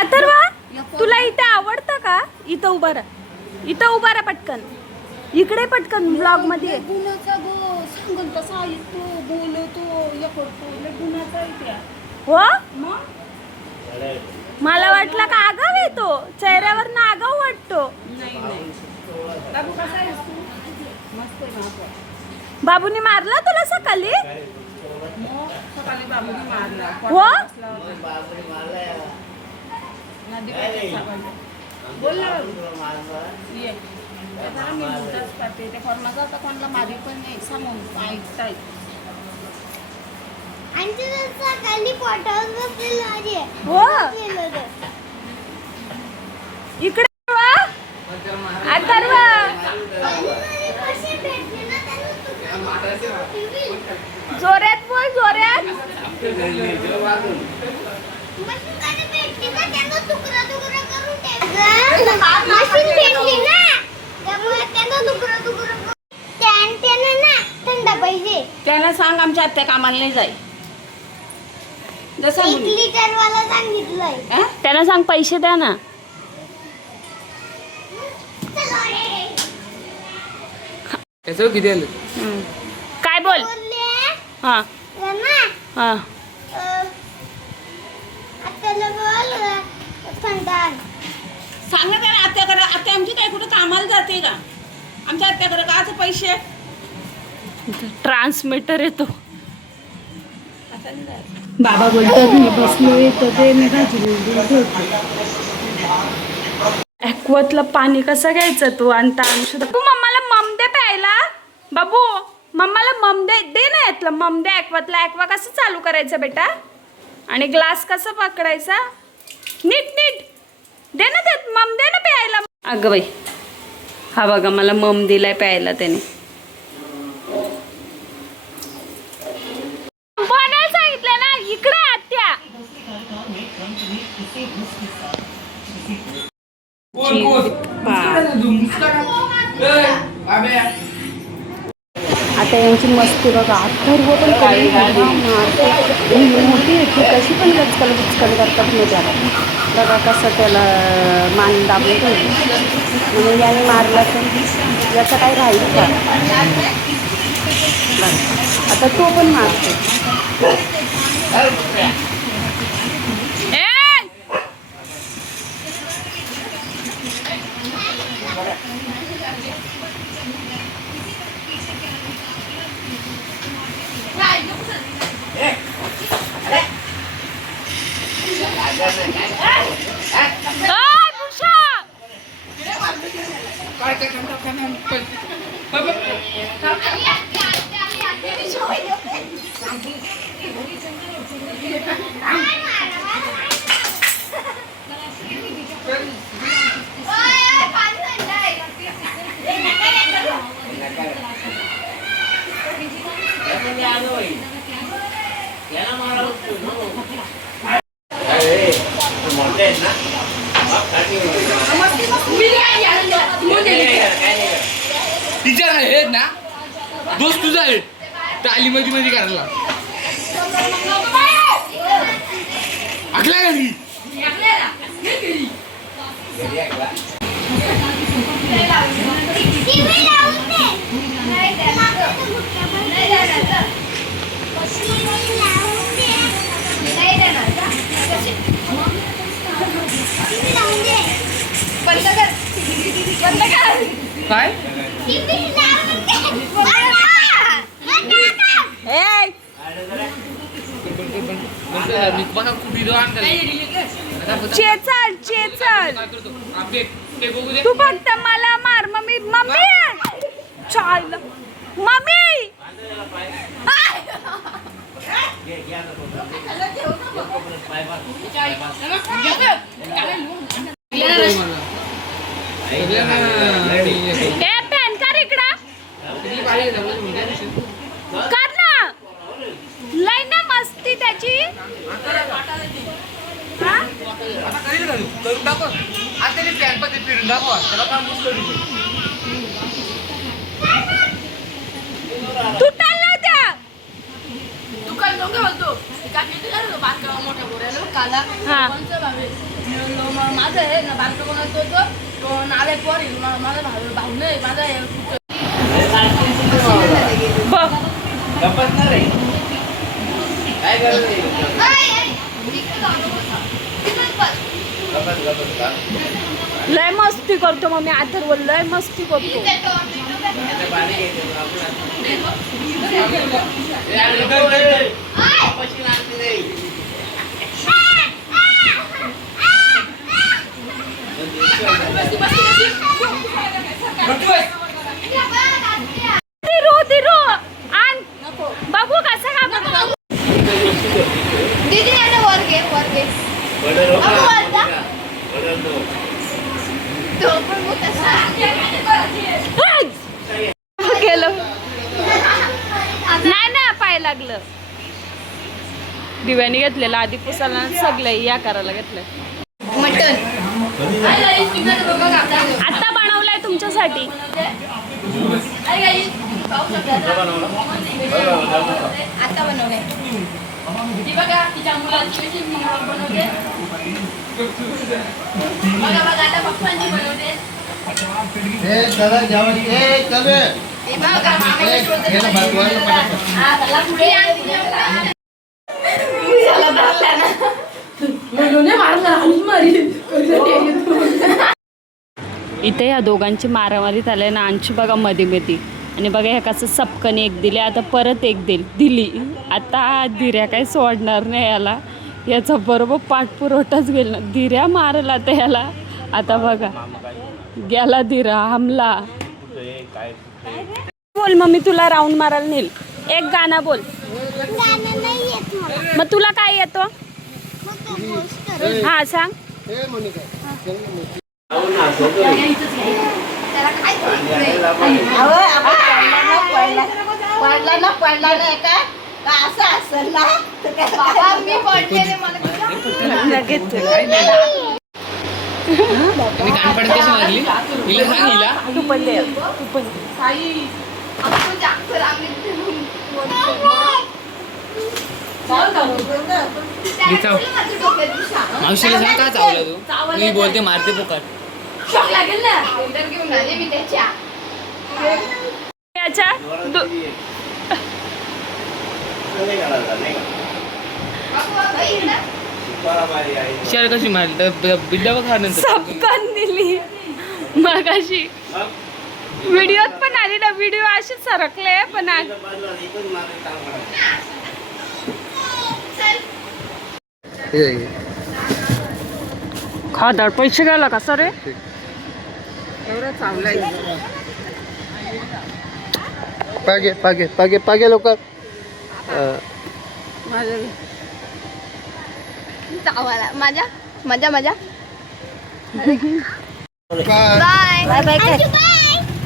अथर्वा तुला इथे आवडतं का? इथं उभा राहा, इथं उभा राहा पटकन, इकडे पटकन ब्लॉग मध्ये. गुणाचा गो सांगून कसा येतो बोलतो या करतो गुणाचा इथे हो मग मला वाटलं का आगाव येतो, चेहऱ्यावर ना आगाव वाटतो. नाही नाही बाबू कसा आहेस तू? मस्त आहे बाबू. बाबूनी मारला तुला सकाळी? मग सकाळी बाबूने मारला. हो? नदी बोल ना बाबू. ये जरा मी दुधाच पाहते ते कोणाचा आता कोणाला मारी पण नाही सांगून ऐकताय. हो इकडे वा. अथर्वा जोऱ्यात बोल, जोऱ्यात. त्याला सांग आमच्या आत्या कामाला नाही जाई. जसं 1 लिटर वाला सांगितलंय. त्यांना सांग पैसे द्या ना. त्याचं किती आलं? काय बोल. हा हा सांगा त्याला आत्याकडे. आत्या आमची काय कुठं कामाला जाते का? आमच्या आत्याकडे काच पैसे ट्रान्समीटर येतो. बाबा बोलतात मी बसलोय तर ते मी ॲक्वातलं पाणी कसं घ्यायचं तू? आणि तू मम्माला मम दे प्यायला. बाबू मम्माला मम दे ना यातलं मम दे. ॲक्वातलं ॲक्वा कसं चालू करायचं बेटा? आणि ग्लास कसं पकडायचा? नीट नीट दे ना, त्यात मम दे ना प्यायला. अगं बाई हा बघा मला मम दिलाय प्यायला त्याने. कोणाला सांगितलं ना इकडे आत्या. आता यांची मस्ती बघा. अथर्व पण मोठी येते कशी पण गचकल बुचकल करतात मजा. बघा कसं त्याला मान दाबून ठेवली म्हणून याने मारला तर याचं काही राहील का? आता तो पण मारतो. टीचर आहेत ना, दोस्त तुझा आहे तालीमध्ये मध्ये करायला आखला घरी. काय चेचल चेचल तू फक्त मला मार. मम्मी मम्मी चाल मम्मी. ए पॅन कर इकडं कर ना. लय ना मस्ती त्याची. करून दाखव आता पॅन मध्ये फिरून दाखवा त्याला काम करू. तुटाल ना त्या. दुकान हा. माझं आहे ना बारकं कोणाचं होतं तो नावे पोर माझा भाऊ नाही माझा बघ काय गरज लय मस्ती करतो मग मी अथर्व लय मस्ती करतो. दिरू आण बघू कसं का बनवतो. दीदी याला वर घे तो पण मग कसा केलं नाही ना पाय लागलं. दिव्याने घेतलेलं आधी पुसायला सगळं या करायला घेतलं. मटन आता बनवलंय तुमच्यासाठी. आता बनवलंय बघा तिच्या मुलाची कशी बनवते बघा आता पप्पांची बनवते हे बघा मामाने शोधत हा त्याला पुढे इथे या दोघांची मारामारी झाली ना. अंशू बघा मध्ये मध्ये आणि बघा ह्या कसं सपकन एक दिले आता परत एक दिली. आता दिऱ्या काही सोडणार नाही याला. याचा बरोबर पाठपुरवठाच गेला. दिऱ्या मारला आता याला. आता बघा गेला दिरा हमला. बोल मम्मी तुला राऊंड मारायला नेल. एक गाणं बोल. गाणं नाही येत मला मग तुला काय येतो. हा सांग. त्याला काय पडला नाही का असं असेल ना बाबा मी पडलेले मला तुम्ही कानपड कशी मारली हिला सांग हिला. तू पण दे. आपण जास्त रांगेत मावशीला सांग का चावला तू. मी बोलते मारते पुकार. शॉक लागेल ना घेऊन आले मी त्याच्या याच्या शहर कशी मारली तर बिड्डा बघा नंतर. सपकन दिली मगाशी. व्हिडिओत पण आली ना. व्हिडिओ अशीच सरकले पण खादाड पैसे घ्यायला का सर रे. पागे लवकर. चावाला माझ्या मजा मजा बाय बाय बाय कर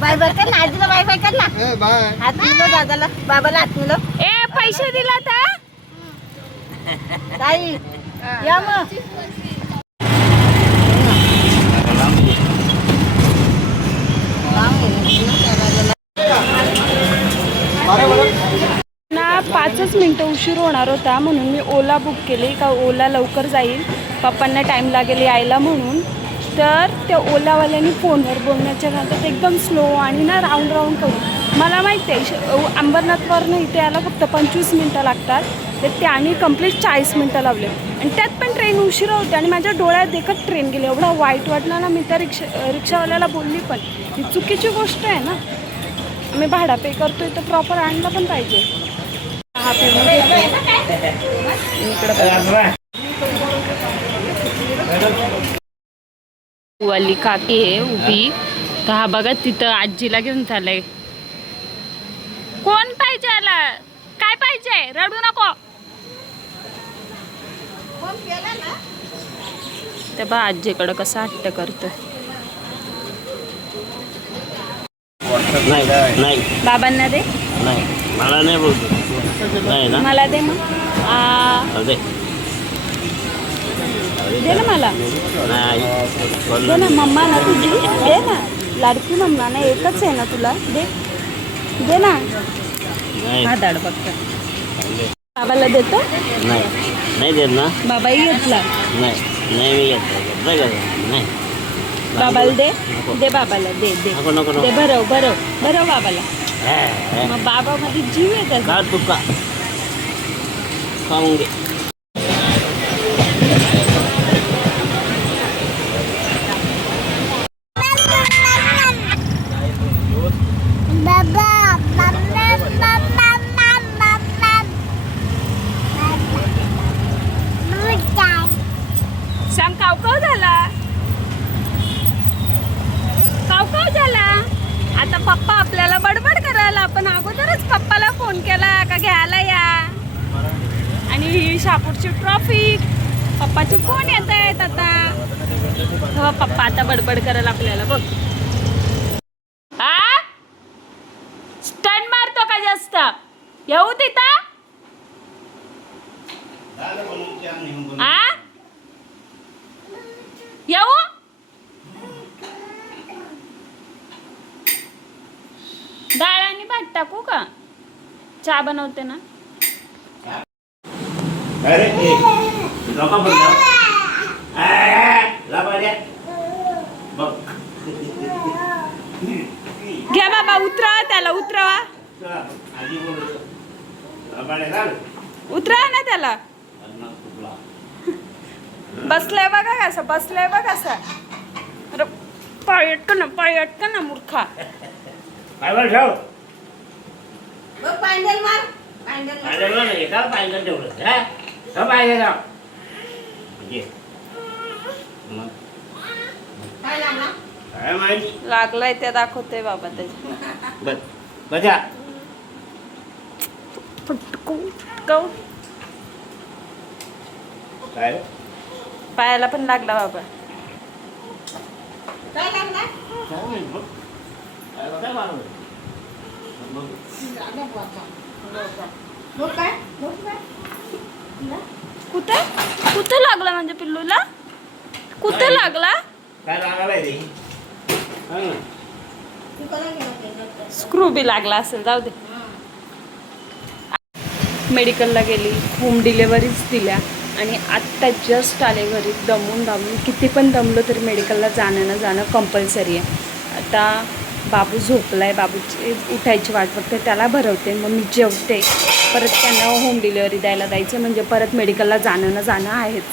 बाय बाय कर ना आजीला बाय बाय कर ना बाय. हात मिळव दादाला बाबाला हात मिळव ए पैसे दिला तर ताई या मग ना 5च मिनटं उशीर होणार होता म्हणून मी ओला बुक केली का ओला लवकर जाईल. पप्पांना टाईम लागेल यायला म्हणून. तर त्या ओलावाल्याने फोनवर बोलण्याच्या नादात एकदम स्लो आणि ना राऊंड करू. मला माहिती आहे अंबरनाथवरनं इथे यायला फक्त 25 मिनटं लागतात. तर त्याने कंप्लीट 40 मिनटं लावले आणि त्यात पण ट्रेन उशिरा होते आणि माझ्या डोळ्यात देखत ट्रेन गेली. एवढा वाईट वाटला ना. मी त्या रिक्षावाल्याला बोलली पण ही चुकीची गोष्ट आहे ना. मी भाडा पे करतोय तर प्रॉपर आणलं पण पाहिजे. हा वाली काकी आहे उभी. तर हा बघा तिथं आजीला घेऊन चाललंय. कोण पाहिजे आला. काय पाहिजे रडू नको. ते बा आजीकडं कसं हट्ट करतोय. नाही बाबांना दे. नाही मला नाही बोलतो. नाही ना मला दे मग. दे दे ना मला. दे ना मम्मा ना तुझी. दे ना लाडकी मम्मा ना. एकच आहे ना तुला. दे दे ना. नाही हा दाड बघता. बाबाला देतो नाही नाही देत ना बाबाही घेतला नाही नाही मी घेतलं नाही बाबाला दे नको. दे बाबाला दे दे नको नको दे नको भरव बाबाला मग बाबा मध्ये जीव आहे त्याचा का तू का खाऊन घे सांग काव झाला काव झाला आता पप्पा आपल्याला बडबड करायला आपण अगोदरच पप्पाला फोन केला का घ्यायला या आणि ही शापूरची ट्रॉफी पप्पाचे फोन येत आहेत आता हो पप्पा आता बडबड करायला आपल्याला बघ हा स्टंट मारतो का जास्त येऊ तिथं हा येऊ डाळ आणि भात टाकू का चहा बनवते ना अरे लोका बघ घ्या बाबा उतरा त्याला उतरवा आधी उतरा ना त्याला बसलाय बघा कसं बसलाय बघा कसं अरे पाय अटक ना मूर्खा काय बरं ठेव बघ पायंडल मार पायंडल मार. पाहिलं नाही का पाहिलं तेवढं हा पाहिजे ना काय लागला काय माहिती लागलाय ते दाखवते बाबा त्याच्या बस बजा गौ काय पायाला पण लागला बाबा काय लागला काय माहिती बघ काय मारू झालं बुवा. बघ काय बघ काय कुठे कुठे लागला म्हणजे पिल्लूला कुठे लागला काय लागलाय रे तू कला गेला ते स्क्रू बी लागला असेल जाऊ दे मेडिकलला गेली होम डिलेवरीच दिल्या आणि आत्ता जस्ट आले घरी दमून किती पण दमलो तरी मेडिकलला जाणं कंपल्सरी आहे आता बाबू झोपलाय बाबूची उठायची वाट बघते त्याला भरवते मग मी जेवते परत त्यांना होम डिलेवरी द्यायला जायचं म्हणजे परत मेडिकलला जाणं आहेच